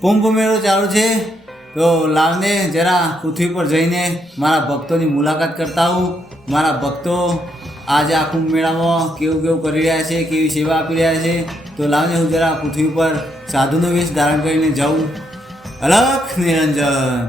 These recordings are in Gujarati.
કુંભ મેળો ચાલુ છે તો લાવને જરા પૃથ્વી પર જઈને મારા ભક્તોની મુલાકાત કરતા હું. મારા ભક્તો આજે આ કુંભ મેળામાં કેવું કેવું કરી રહ્યા છે, કેવી સેવા આપી રહ્યા છે. તો લાવને હું જરા પૃથ્વી પર સાધુનો વેશ ધારણ કરીને જાઉં. અલખ નિરંજન.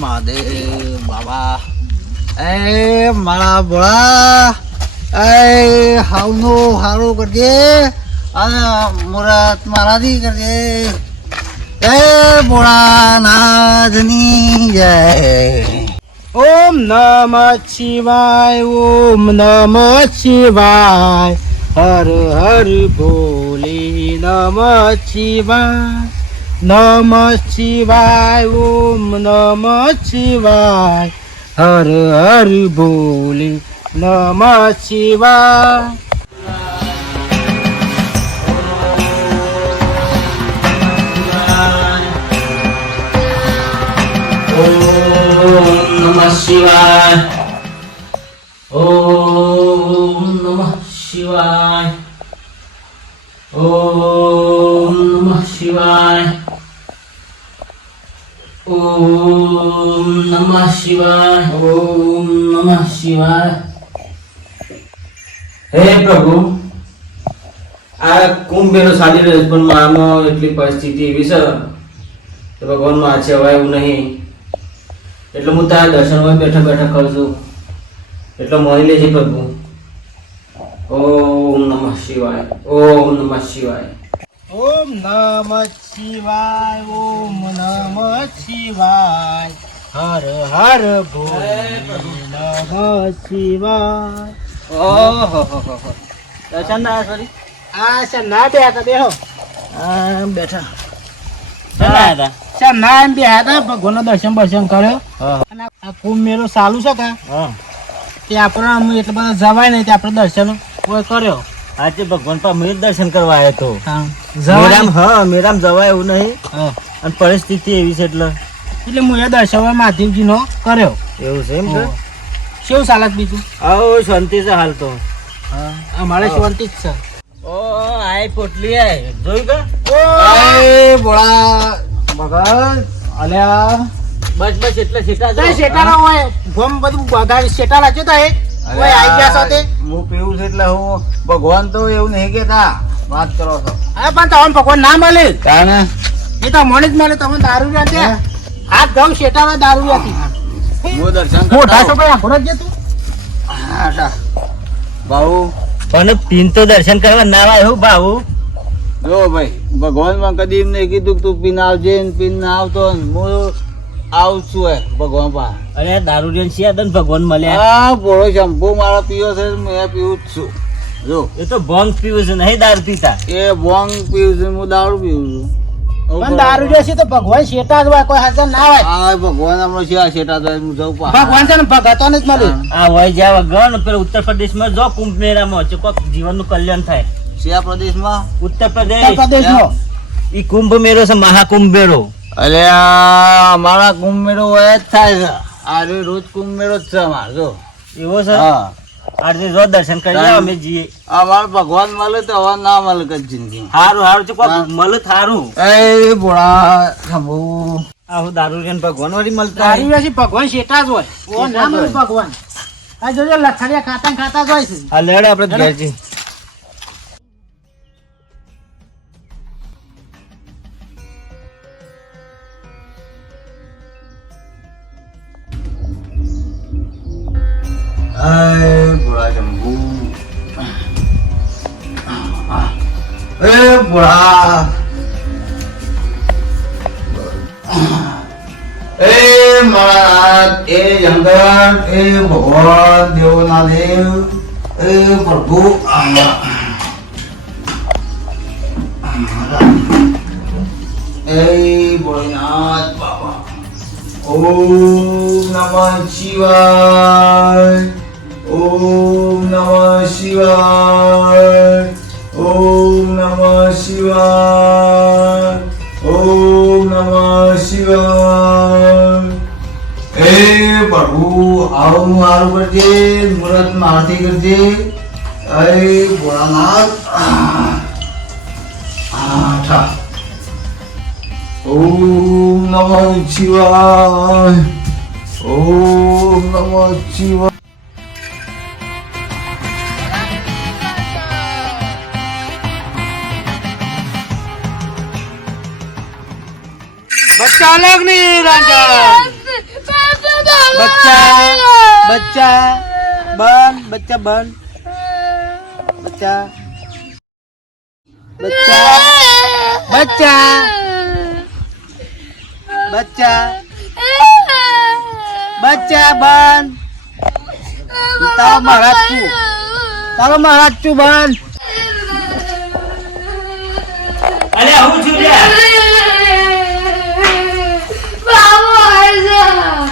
મહાદેવ બાબા, મારા ભોળા, હાવનું હારું કરજે અને મુરત મારાથી કરજે. ભોળાનાથની જય. ઓમ નમઃ શિવાય, ઓમ નમઃ શિવાય, હર હર ભોલે નમઃ શિવાય, નમઃ શિવાય, ઓમ નમઃ શિવાય, હર હર ભોલે નમઃ શિવાય. ઓમ નમઃ શિવાય, ઓમ નમઃ શિવાય, ઓમ નમઃ શિવાય, ઓમ નમઃ શિવાય, ઓમ નમઃ શિવાય. હે પ્રભુ, આ કુંભ મેળો ચાલી રહ્યો છે પણ મારામાં એટલી પરિસ્થિતિ એવી છે કે ભગવાનમાં છે હવે એવું નહીં. એટલે હું તારા દર્શનમાં બેઠા બેઠા કરું છું, એટલે માની લેજે પ્રભુ. ઓમ નમઃ શિવાય, ઓમ નમઃ શિવાય. ઓમ નમઃ શિવાય, ઓમ નમઃ શિવાય, હર હર ભોલે નમઃ શિવાય. ઓહો દર્શન ના સોરી આ છે ના બેઠા બેહો. આ બેઠા ના એમ બે હતા, ભગવાનનું દર્શન બર્શન કર્યો. અને આ કુંભ મેળો ચાલુ છે કે તે આપણે એટલે બધા જવાય નહીં, તે આપણે દર્શન કોઈ કર્યો. આજે ભગવાન પર મેં દર્શન કરવા આવ્યો તો જવાય મેરામ જવાય એવું નહીં, અને પરિસ્થિતિ એવી છે એટલે હું એ દર્શન મહાદેવજીનો કર્યો. એવું છે એમ છે. કેવું ચાલત બીજું? આવો શાંતિ છે હાલ તો. અમારે શાંતિ જ છે. ઓ આય પોટલી આય જોઈ કે બોળા મગન અલ્યા બસ બસ એટલે સીટા તો શેટાનો હોય ગોમ બધું બગાડી શેટા લાગ્યો તો એ કોઈ આઈ ગયા સાથે. હું પીવું છું એટલે હું ભગવાન તો એવું નહીં કેતા. વાત કરો છો. અરે પણ તમને ભગવાન ના મળે, કાને એ તો મને જ મળે. તમે દારૂ રહ્યા હાથ ઘઉં શેટામાં દારૂ હતી. હું દર્શન મોટા છોકરા ઘોડો જ તું બાબુ. પણ પીન તો દર્શન કરવા ના આવ્યો બાબુ. જો ભાઈ, ભગવાનમાં કદી એમ નહીં કીધું કે તું પીન આવજે ને પીન ના આવતો ને. હું આવું છું ભગવાન પાસે. અરે દારૂ રેન સિયા ભગવાન મળ્યા. આ પોળો શંભુ મારા પીવો છે, મેં પીવું જ છું. જો એ તો ભોંગ પીવું છે નહીં દારૂ પીતા. એ બોંગ પીવું છું, હું દારૂ પીવું છું. પણ દારૂ જે છે તો ભગવાન શેટા જ હોય, કોઈ હાજર ના હોય. આ ભગવાન હમણાં છે શેટા તો હું જઉં પા. ભગવાન છે ને ભગતો ને જ મળે. આ હોય જ્યાં વગર પેલા ઉત્તર પ્રદેશમાં જો કુંભ મેળામાં છે કોક જીવનનું કલ્યાણ થાય. શિયા પ્રદેશમાં ઉત્તર પ્રદેશ પ્રદેશનો ઈ કુંભ મેળો છે, મહાકુંભ મેળો. અરે અમારા કુંભ મેળો હોય જ થાય છે. આ રોજ કુંભ મેળો જ છે અમારે. જો એવો છે. હા, આજે જો દર્શન કરી અમે જઈએ. અમારે ભગવાન મળે તો હવે ના મળે કઈ જિંદગી. હારું હારું છે કોક મળે થારું. એ ભોળા શંભુ. આવું દારૂ રેન ભગવાન વાળી મળતા દારૂ જે શેટા જ હોય. ઓ ના મળે ભગવાન. આ જોજો લથડિયા ખાતા ખાતા જ હોય છે. આ લેડે આપણે ઘેર જઈએ. ભોળા શંભુ. ભોળા એ મહારાજ એ જંગલ એ ભગવાન દેવોના દેવ એ પ્રભુ એ ભોળાનાથ બાબા ઓમ નમઃ શિવાય ઓમ નમઃ શિવાય ઓમ નમઃ શિવાય ઓમ નમઃ શિવાય હે પ્રભુ આવું મારું કરજે મુરત આરતી કરજે હે ભોળાનાથ આઠા ઓમ નમઃ શિવાય ઓમ નમઃ શિવાય बच्चा अलग नहीं रंजन बच्चा बच्चा बन बच्चा बन बच्चा बच्चा बच्चा बच्चा बच्चा बन तारो महाराज तू बन અરે હું છું લે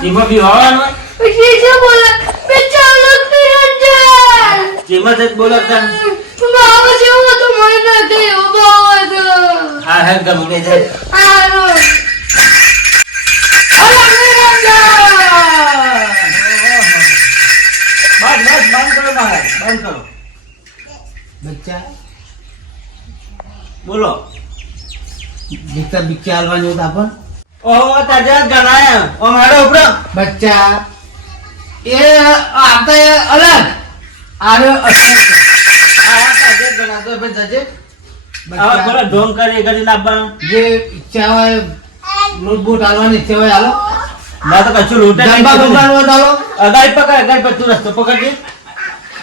એમાં બી હોવાનું જેમાં જ બોલતા હા હે ગમે છે બસ બસ બંધ કરો મહારાજ બંધ કરો बच्चा બોલો बिकता बिक्की हलवानी होता अपन ઓહો તાજા ગણાય ઓ મારો ઉપરો बच्चा ये आता है अलग आरे असर આ તાજા ગણાતો પણ જજે આ થોડા ઢોંગ કરી કરી લાવવાનું ये इच्छा है लोट बोट हलवानी इच्छा है हालो ના તો કશું લૂંટે जंबा बंगाल वो डालो ગાય પકડ તું રસ્તો પકડજે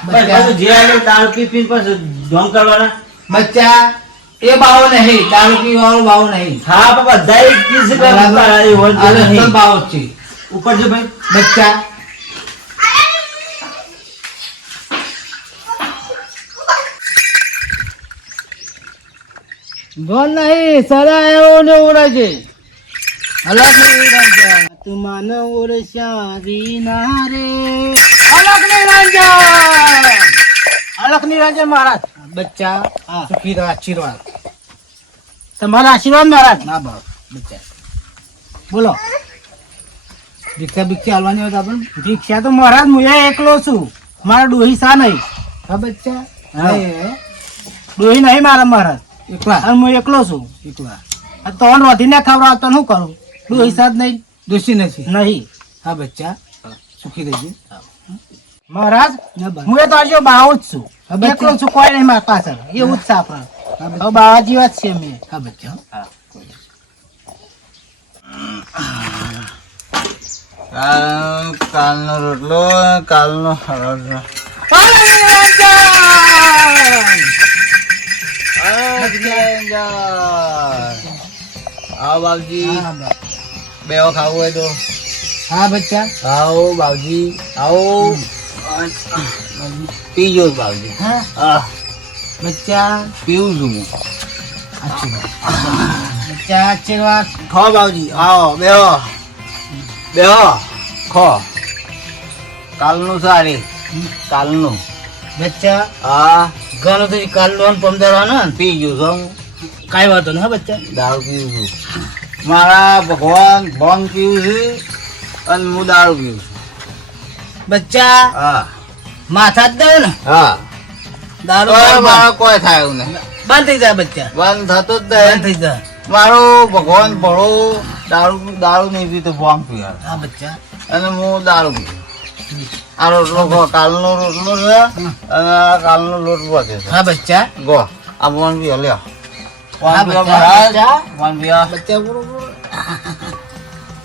બસ બધું જે આલે દારૂ પી પી પછી ઢોંગ કરવાના बच्चा ये बाव नहीं दारू पी वालो बाव नहीं હા બાબા દઈ કિસ કર એ હોલ अरे નહીં सब बाव ची ઉપર જો ભાઈ बच्चा गोल नहीं सदा ने उड़े अलग नहीं रंजन तू मानो उड़े शादी ना रे अलग नहीं रंजन अलग नहीं रंजन महाराज बच्चा सुखी रहो आशीर्वाद तुम्हारा आशीर्वाद महाराज ना बाप बच्चा बोलो भिक्षा भिक्षा हलवानी होता अपन भिक्षा तो महाराज मुझे एकलो छू मारा डोही सा नहीं हाँ बच्चा डोही नहीं मारा महाराज एकला और मैं एकलो छू एकला तो रोटी ना खबर तो हूँ करूँ डोही साथ नहीं दोषी नहीं हाँ बच्चा सुखी रहिए महाराज मुझे तो आज बावज छू एकलो छू कोई नहीं मारा पास ये उत्साह पर अब बाबाजी बात से मैं हाँ बच्चा કાલનો રોટલો કાલનો હળદર આવો બાબજી બેઓ ખાવું હોય તો हाँ बच्चा આવો બાબજી આવો પીજો બાબજી हाँ હા बच्चा પીવું છું હું अच्छी बात बच्चा अच्छी बात ખો બાબજી આવો બેહો બેહો ખો કાલનું સારી કાલનું बच्चा હા ઘણો તો કાલ લોન પમદારવાનો ને પી ગયું છું હું કાંઈ વાંધો નહીં હા બચ્ચા દારૂ પીવું છું મારા ભગવાન ભંગ પીવું છે અને હું દારૂ પીવું છું બચ્ચા હા માથા જ દે ને હા દારૂ તો બંધ મારો કોઈ થાય એવું નહીં બંધ થઈ જાય બચ્ચા બંધ થતું જ બંધ નહીં થઈ જાય મારો ભગવાન ભળો દારૂ દારૂ નહીં પીતો ભંગ પીવા હા બચ્ચા અને હું દારૂ પીવું આ રોટલો ખો કાલનો રોટલો છે અને આ કાલનો લોટ વધે છે હા બચ્ચા ગો આ વન બી લ્યો હા વન બી બચ્ચા મહારાજ બચ્ચા વન બી બચ્ચા બરોબર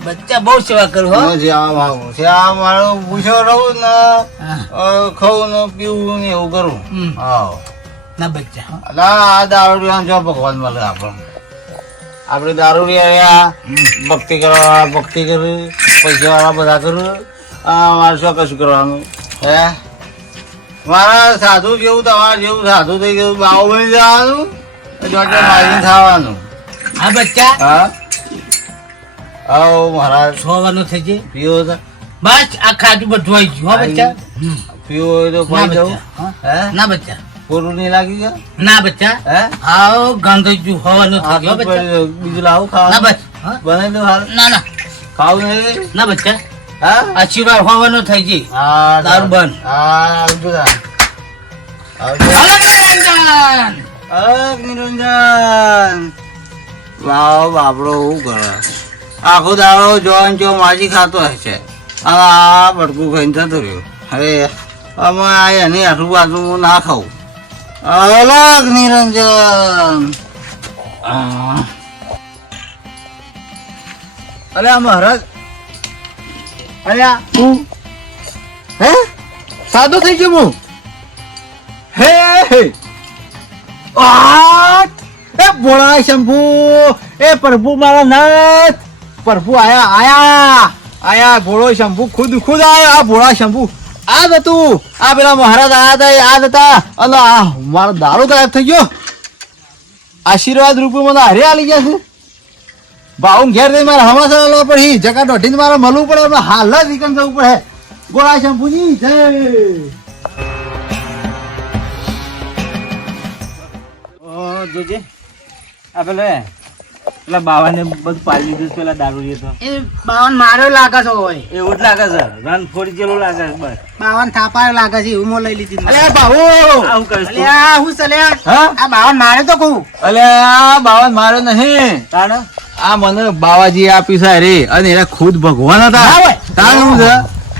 બચ્ચા બહુ સેવા કરું હો જ્યાં માગું ત્યાં મારું પૂછો રહું ને હા. ખાવું ને પીવું ને એવું કરું હમ. હા ના બચ્ચા અલા આ દારૂડિયા જો ભગવાન મળે આપણે દારૂડિયા ભક્તિ કરવા ભક્તિ કરી પૈસા વાળા બધા કરું મારે શું કશું કરવાનું હે મારા સાધુ જેવું તમારે જેવું સાધુ થઈ ગયું બાવ બની જવાનું મારીને ખાવાનું હા બચ્ચા હા આવો મહારાજ સોવાનું થઈ જાય પીવો તો બસ આ ખાધું બધું આવી ગયું હો બચ્ચા પીવો હોય તો ના પાઈ જવું બચ્ચા હે ના બચ્ચા પૂરું નહીં લાગી ગયું ના બચ્ચા હે આવો ગંધ ગયું હોવાનું થઈ ગયું બચ્ચા બીજું લાવું ના ખાવાનું બસ હા? બનાવી દઉં હાલ ના ના ખાવું નહીં ના બચ્ચા હા આશીર્વાદ હોવાનું થઈ જાય હા દારૂ બંધ. હા આવજો તા. આવજો. અલગ નિરંજન અલગ નિરંજન વાવ બાપડો શું કરે આખો દાડો જોન જો માજી ખાતો હશે આ ભટકું ખાઈને જતો રહ્યો હવે અમે આ એની આજુબાજુ ના ખાવું અલગ નિરંજન અરે આ મહારાજ અરે આ હે સાદો થઈ ગયો હું હે હે એ ભોળા શંભુ એ પ્રભુ મારા નાથ પ્રભુ આયા ભોળો શંભુ ખુદ આયા આ ભોળા શંભુ આ જ હતું આ પેલા મહારાજ આયા હતા આ જ હતા અને આ મારો દારૂ ગાયબ થઈ ગયો આશીર્વાદ રૂપે મને હારે આલી ગયા છે ભાવ ઘેર જઈ મારે હમાસા લેવા પડી જગા દોઢીને મારે મળવું પડે આપણે હાલ જ વિકન જવું પડે ભોળા શંભુજી જય જોજે આ પેલા બાવાને બધું પાડી દીધું પેલા દારૂ તો એ બાવન માર્યો લાગે છે હોય એવું જ લાગે છે રન ફોડી જેવું લાગે છે બસ બાવન થાપાયો લાગે છે એવું મોં લઈ લીધી અલે બાહુ આવું કરીશ તું. અલ્યા હું ચલ્યા હા આ બાવન માર્યો તો કહું અલે આ બાવન માર્યો નહીં તાણે આ મને બાવાજી આપી છે રે અને એના ખુદ ભગવાન હતા ના હોય. તાણ હું છે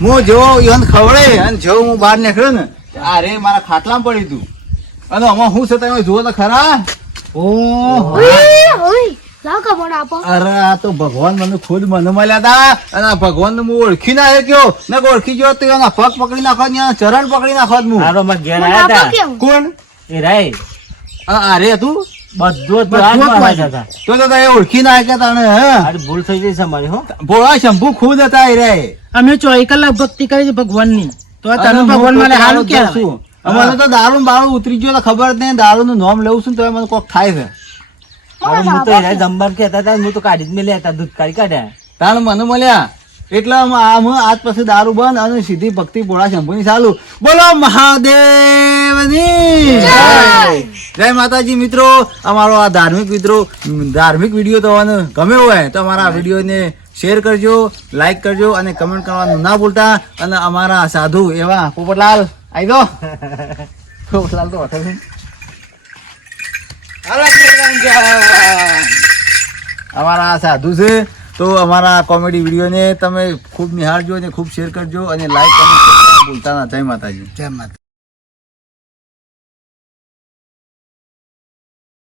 હું જેવો ઈવન ખવડે અને જેવો હું બહાર નીકળ્યો ને આ રે મારા ખાટલામાં પડી તું અને આમાં હું છે તમે જુઓ તો ખરા ઓહો અરે આ તો ભગવાન મને ખુદ મને મળ્યા હતા અને આ ભગવાન હું ઓળખી ના ગયો ને ઓળખી ગયો તો એના પગ પકડી નાખો ને એના ચરણ પકડી નાખો હું તારો માં ઘેર આયા હતા કોણ એ રાય અને આ રે તું બધું જ બધું જ હાથમાં મારી. હતા. તો એ ઓળખી ના ગયા તાણે હે અરે ભૂલ થઈ જઈ છે અમારી હો ભોળા શંભુ ખુદ હતા એ રે અમે 24 કલાક ભક્તિ કરી છે ભગવાનની તો તમે ભગવાન મને હારું કહેવાય અમારે તો દારૂ બારૂ ઉતરી ગયો તો ખબર જ નહીં દારૂ નું નામ લેવું છું તો મને કોક થાય છે હવે હું તો એને જમવાનું કહેતા હતા હું તો કાઢી જ મેલ્યા હતા દૂધ કાઢી કાઢ્યા તાણ મને મળ્યા એટલે આમ આજ પછી દારૂ બંધ અને સીધી ભક્તિ ભોળા શંભુની ચાલુ બોલો મહાદેવની જય માતાજી મિત્રો અમારો આ ધાર્મિક વિડીયો તમને ગમે હોય તો અમારા વિડીયોને શેર કરજો લાઈક કરજો અને કમેન્ટ કરવાનું ના ભૂલતા અને અમારા સાધુ એવા પોપટલાલ આવી દો પોપટલાલ તો હોટલ અમારા સાધુ છે તો અમારા કોમેડી વિડીયોને તમે ખૂબ નિહાળજો અને ખૂબ શેર કરજો અને લાઈક કરવાનું ભૂલતા ના જય માતાજી જય માતા